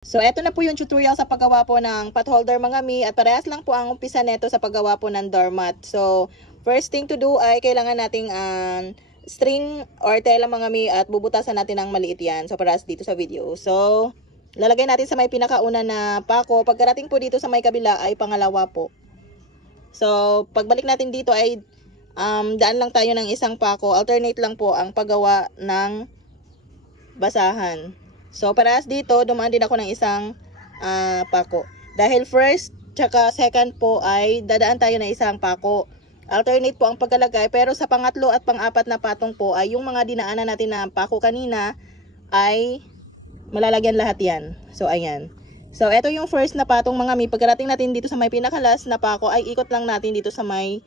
So, eto na po yung tutorial sa paggawa po ng pot holder mga mi, at parehas lang po ang umpisa neto sa paggawa po ng doormat. So, first thing to do ay kailangan nating string or tela mga mi, at bubutasan natin ng maliit yan. So, parehas dito sa video. So, lalagay natin sa may pinakauna na pako. Pagkarating po dito sa may kabila ay pangalawa po. So, pagbalik natin dito ay daan lang tayo ng isang pako. Alternate lang po ang paggawa ng basahan. So, parehas dito, dumaan din ako ng isang pako. Dahil first, tsaka second po ay dadaan tayo ng isang pako. Alternate po ang pagkalagay, pero sa pangatlo at pang-apat na patong po ay yung mga dinaanan natin na pako kanina ay malalagyan lahat yan. So, ayan. So, ito yung first na patong mga mi. Pagkarating natin dito sa may pinakalas na pako ay ikot lang natin dito sa may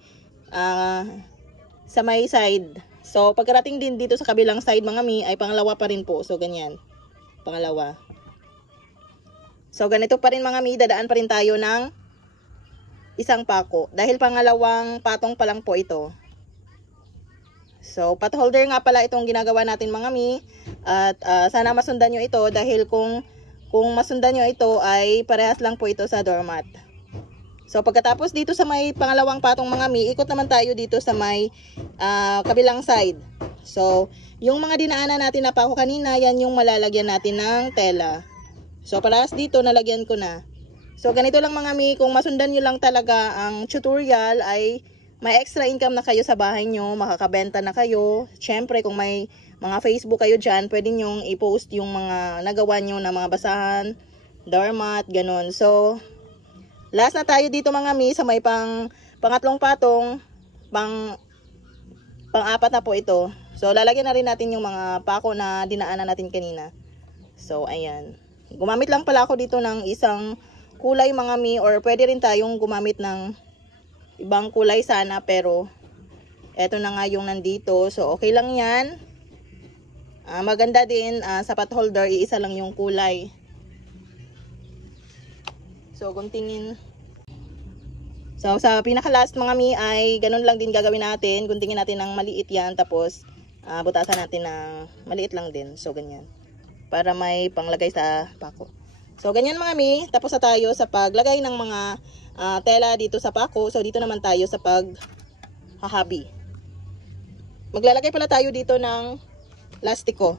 side. So, pagkarating din dito sa kabilang side mga mi ay pangalawa pa rin po. So, ganyan. Pangalawa. So, ganito pa rin mga mi, dadaan pa rin tayo ng isang pako. Dahil pangalawang patong pa lang po ito. So, pot holder nga pala itong ginagawa natin mga mi. At sana masundan nyo ito dahil kung masundan nyo ito ay parehas lang po ito sa doormat. So, pagkatapos dito sa may pangalawang patong mga mi, ikot naman tayo dito sa may kabilang side. So, yung mga dinaanan natin na pako kanina, yan yung malalagyan natin ng tela. So, parehas dito, nalagyan ko na. So, ganito lang mga mi, kung masundan nyo lang talaga ang tutorial ay may extra income na kayo sa bahay nyo, makakabenta na kayo. Siyempre, kung may mga Facebook kayo dyan, pwede nyong i-post yung mga nagawa nyo na mga basahan, doormat, ganun. So, last na tayo dito mga mi, sa may pangatlong patong, pang-apat na po ito. So, lalagyan na rin natin yung mga pako na dinaanan natin kanina. So, ayan. Gumamit lang pala ako dito ng isang kulay mga mi, or pwede rin tayong gumamit ng ibang kulay sana, pero eto na nga yung nandito. So, okay lang yan. Maganda din sa pot holder, iisa lang yung kulay. So, guntingin. So, sa pinaka-last mga mi ay ganun lang din gagawin natin. Guntingin natin ng maliit yan. Tapos, butasan natin ng maliit lang din. So, ganyan. Para may panglagay sa pako. So, ganyan mga mi. Tapos na tayo sa paglagay ng mga tela dito sa pako. So, dito naman tayo sa paghahabi. Maglalagay pala tayo dito ng lastiko.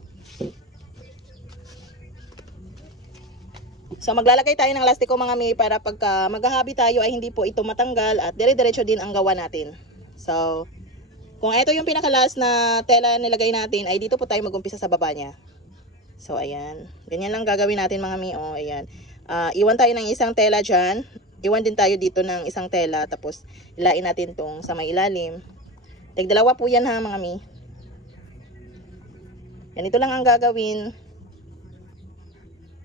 So, maglalagay tayo ng lastiko mga mi, para pagka maghahabi tayo ay hindi po ito matanggal at dire-diretso din ang gawa natin. So, kung ito yung pinakalas na tela nilagay natin, ay dito po tayo mag-umpisa sa baba niya. So, ayan. Ganyan lang gagawin natin mga mi. O, ayan. Iwan tayo ng isang tela dyan. Iwan din tayo dito ng isang tela. Tapos, ilain natin tong sa may ilalim. Dalawa po yan ha mga mi. Ganito lang ang gagawin.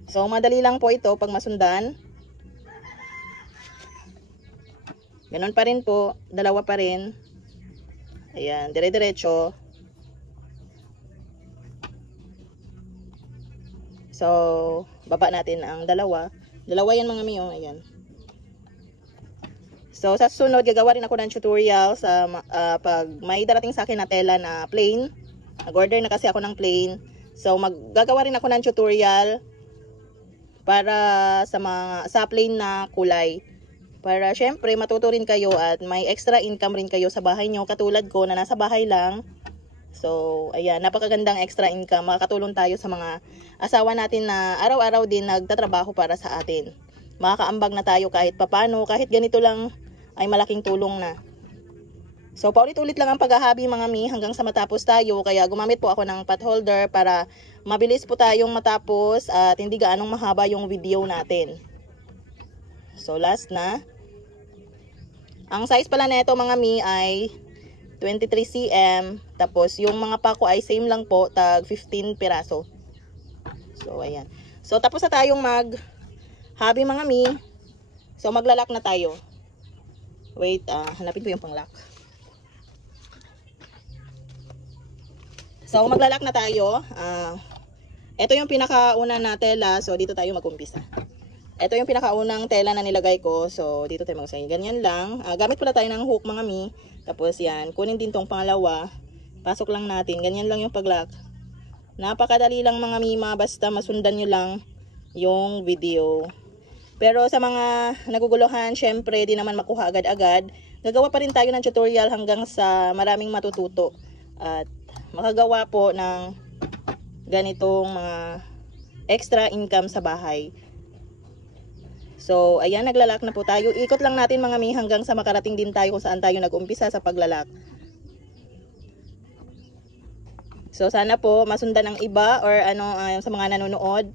So, madali lang po ito pag masundan. Ganon pa rin po. Dalawa pa rin. Ayan, dire-diretso. So, baba natin ang dalawa. Dalawa yan mga miyo. Ayan. So, sa susunod, gagawa rin ako ng tutorial sa pag may darating sa akin na tela na plain. Nag-order na kasi ako ng plain. So, gagawa rin ako ng tutorial para sa plain na kulay. Para syempre matuto rin kayo at may extra income rin kayo sa bahay nyo. Katulad ko na nasa bahay lang. So, ayan, napakagandang extra income. Makakatulong tayo sa mga asawa natin na araw-araw din nagtatrabaho para sa atin. Makakaambag na tayo kahit papano. Kahit ganito lang ay malaking tulong na. So, paulit-ulit lang ang paghahabi mga mi hanggang sa matapos tayo. Kaya gumamit po ako ng pot holder para mabilis po tayong matapos at hindi gaanong mahaba yung video natin. So, last na. Ang size pala nito mga mi ay 23 cm. Tapos, yung mga pako ay same lang po, tag 15 piraso. So, ayan. So, tapos na tayong maghabi mga mi. So, maglalak na tayo. Wait, hanapin ko yung panglock. So, maglalak na tayo. Ito yung pinakauna na tela. So, dito tayo mag-umpisa. Ito yung pinakaunang tela na nilagay ko. So, dito tayo mag-usay. Ganyan lang. Gamit pala tayo ng hook mga mi. Tapos, yan. Kunin din tong pangalawa. Pasok lang natin. Ganyan lang yung paglock. Napakadali lang mga mima. Basta masundan nyo lang yung video. Pero sa mga naguguluhan, syempre di naman makuha agad-agad. Gagawa pa rin tayo ng tutorial hanggang sa maraming matututo. At makagawa po ng ganitong mga extra income sa bahay. So, ayan, naglalak na po tayo. Ikot lang natin mga mi hanggang sa makarating din tayo kung saan tayo nag-umpisa sa paglalak. So, sana po masundan ng iba or sa mga nanonood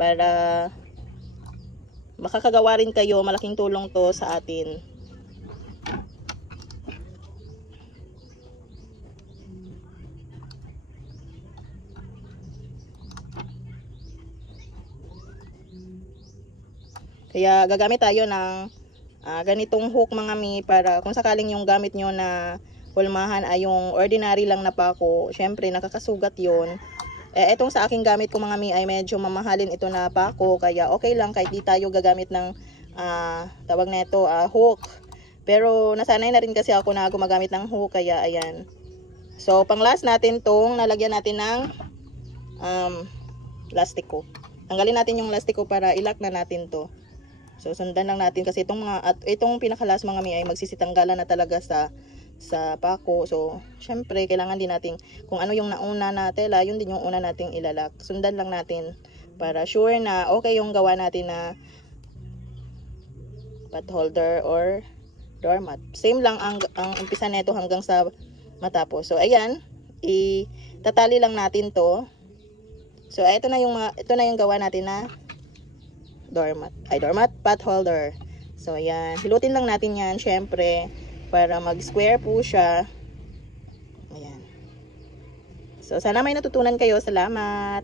para makakagawa rin kayo. Malaking tulong to sa atin. Kaya gagamit tayo ng ganitong hook mga mi para kung sakaling yung gamit nyo na hulmahan ay yung ordinary lang na pako, syempre nakakasugat yon. Etong sa aking gamit ko mga mi ay medyo mamahalin ito na pako, kaya okay lang kahit di tayo gagamit ng tawag na ito, hook. Pero nasanay na rin kasi ako na gumagamit ng hook, kaya ayan. So pang last natin tong nalagyan natin ng lastiko. Tanggalin natin yung lastiko para ilak na natin to. So sundan lang natin kasi itong pinakalas mga mi ay magsisitanggalan na talaga sa pako. So syempre kailangan din natin kung ano yung nauna na tela, yun din yung una nating ilalak. Sundan lang natin para sure na okay yung gawa natin na pot holder or doormat. Same lang ang umpisa nito hanggang sa matapos. So ayan, itatali lang natin to. So ito na yung gawa natin na doormat, pot holder. So ayan, hilutin lang natin yan syempre para mag-square po siya. Ayan. So sana may natutunan kayo. Salamat.